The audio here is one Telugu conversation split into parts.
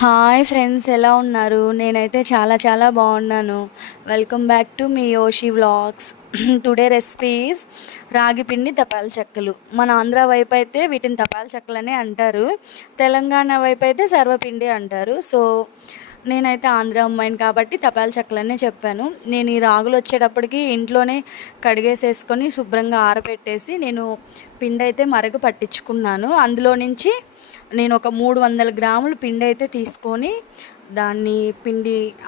హాయ్ ఫ్రెండ్స్, ఎలా ఉన్నారు? నేనైతే చాలా చాలా బాగున్నాను. Welcome back to me యోషి vlogs. Today recipes రాగి పిండి తపాల చెక్కలు. మన ఆంధ్ర వైపు అయితే వీటిని తపాల చెక్కలనే అంటారు, తెలంగాణ వైపు అయితే సర్వపిండి అంటారు. సో నేనైతే ఆంధ్ర అమ్మాయిని కాబట్టి తపాల చెక్కలనే చెప్పాను. నేను ఈ రాగులు వచ్చేటప్పటికి ఇంట్లోనే కడిగేసేసుకొని శుభ్రంగా ఆరబెట్టేసి నేను పిండి అయితే మరగ పట్టించుకున్నాను. అందులో నుంచి నేను ఒక 300 గ్రాముల పిండి అయితే తీసుకొని దాన్ని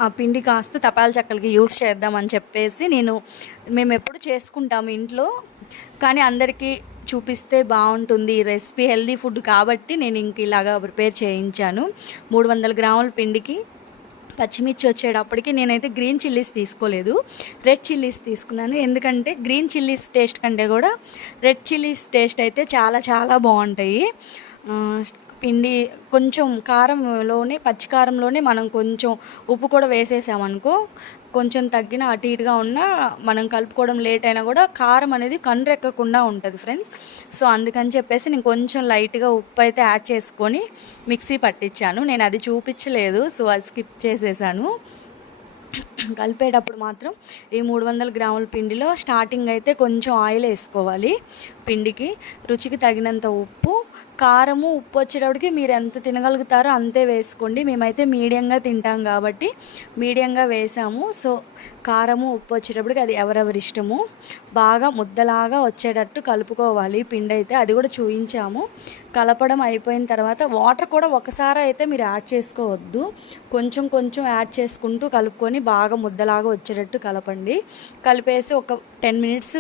ఆ పిండి కాస్త తపాల చెక్కలకి యూస్ చేద్దామని చెప్పేసి మేము ఎప్పుడు చేసుకుంటాము ఇంట్లో, కానీ అందరికీ చూపిస్తే బాగుంటుంది ఈ రెసిపీ, హెల్దీ ఫుడ్ కాబట్టి నేను ఇంక ఇలాగా ప్రిపేర్ చేయించాను. 300 గ్రాముల పిండికి పచ్చిమిర్చి వచ్చేటప్పటికి నేనైతే గ్రీన్ చిల్లీస్ తీసుకోలేదు, రెడ్ చిల్లీస్ తీసుకున్నాను. ఎందుకంటే గ్రీన్ చిల్లీస్ టేస్ట్ కంటే కూడా రెడ్ చిల్లీస్ టేస్ట్ అయితే చాలా చాలా బాగుంటాయి. పిండి కొంచెం కారంలోనే, పచ్చికారంలోనే మనం కొంచెం ఉప్పు కూడా వేసేసామనుకో, కొంచెం తగ్గిన అటు ఇటుగా ఉన్నా మనం కలుపుకోవడం లేట్ అయినా కూడా కారం అనేది కండ్రెక్కకుండా ఉంటుంది ఫ్రెండ్స్. సో అందుకని చెప్పేసి నేను కొంచెం లైట్గా ఉప్పు అయితే యాడ్ చేసుకొని మిక్సీ పట్టించాను. నేను అది చూపించలేదు, సో అది స్కిప్ చేసేసాను. కలిపేటప్పుడు మాత్రం ఈ 300 గ్రాముల పిండిలో స్టార్టింగ్ అయితే కొంచెం ఆయిల్ వేసుకోవాలి. పిండికి రుచికి తగినంత ఉప్పు, కారము, ఉప్పు వచ్చేటప్పటికి మీరు ఎంత తినగలుగుతారో అంతే వేసుకోండి. మేమైతే మీడియంగా తింటాం కాబట్టి మీడియంగా వేసాము. సో కారము, ఉప్పు వచ్చేటప్పటికి అది ఎవరెవరి ఇష్టము. బాగా ముద్దలాగా వచ్చేటట్టు కలుపుకోవాలి పిండి అయితే, అది కూడా చూపించాము. కలపడం అయిపోయిన తర్వాత వాటర్ కూడా ఒకసారి అయితే మీరు యాడ్ చేసుకోవద్దు, కొంచెం కొంచెం యాడ్ చేసుకుంటూ కలుపుకొని బాగా ముద్దలాగా వచ్చేటట్టు కలపండి. కలిపేసి ఒక 10 మినిట్స్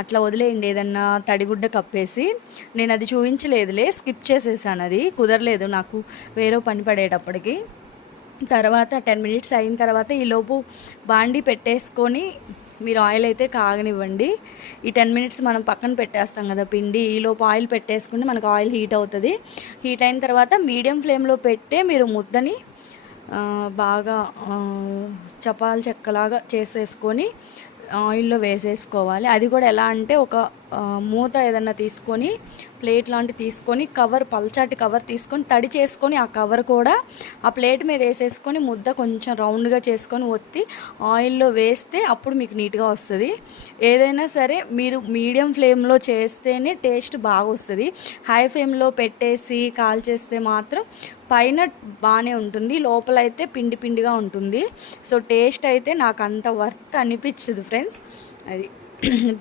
అట్లా వదిలేయండి, ఏదన్నా తడిగుడ్డ కప్పేసి. నేను అది చూపించలేదులే, స్కిప్ చేసేసాను, అది కుదరలేదు నాకు వేరే పని పడేటప్పటికి. తర్వాత 10 మినిట్స్ అయిన తర్వాత ఈలోపు బాండీ పెట్టేసుకొని మీరు ఆయిల్ అయితే కాగనివ్వండి. ఈ 10 మినిట్స్ మనం పక్కన పెట్టేస్తాం కదా పిండి, ఈలోపు ఆయిల్ పెట్టేసుకుంటే మనకు ఆయిల్ హీట్ అవుతుంది. హీట్ అయిన తర్వాత మీడియం ఫ్లేమ్లో పెట్టే మీరు ముద్దని బాగా చపాల చెక్కలాగా చేసేసుకొని ఆయిల్లో వేసేసుకోవాలి. అది కూడా ఎలా అంటే ఒక మూత ఏదన్నా తీసుకొని, ప్లేట్ లాంటి తీసుకొని, పల్చాటి కవర్ తీసుకొని తడి చేసుకొని ఆ కవర్ కూడా ఆ ప్లేట్ మీద వేసేసుకొని ముద్ద కొంచెం రౌండ్గా చేసుకొని ఒత్తి ఆయిల్లో వేస్తే అప్పుడు మీకు నీట్గా వస్తుంది. ఏదైనా సరే మీరు మీడియం ఫ్లేమ్లో చేస్తేనే టేస్ట్ బాగా వస్తుంది. హై ఫ్లేమ్లో పెట్టేసి కాల్ చేస్తే మాత్రం పైన బాగానే ఉంటుంది, లోపల అయితే పిండి పిండిగా ఉంటుంది. సో టేస్ట్ అయితే నాకు అంత వర్త్ అనిపించదు ఫ్రెండ్స్. అది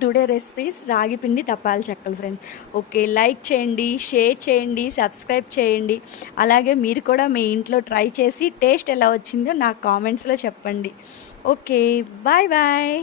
టుడే రెసిపీస్ రాగి పిండి తపాల చెక్కలు ఫ్రెండ్స్. ఓకే, లైక్ చేయండి, షేర్ చేయండి, సబ్స్క్రైబ్ చేయండి. అలాగే మీరు కూడా మీ ఇంట్లో ట్రై చేసి టేస్ట్ ఎలా వచ్చిందో నాకు కామెంట్స్లో చెప్పండి. Okay, bye bye.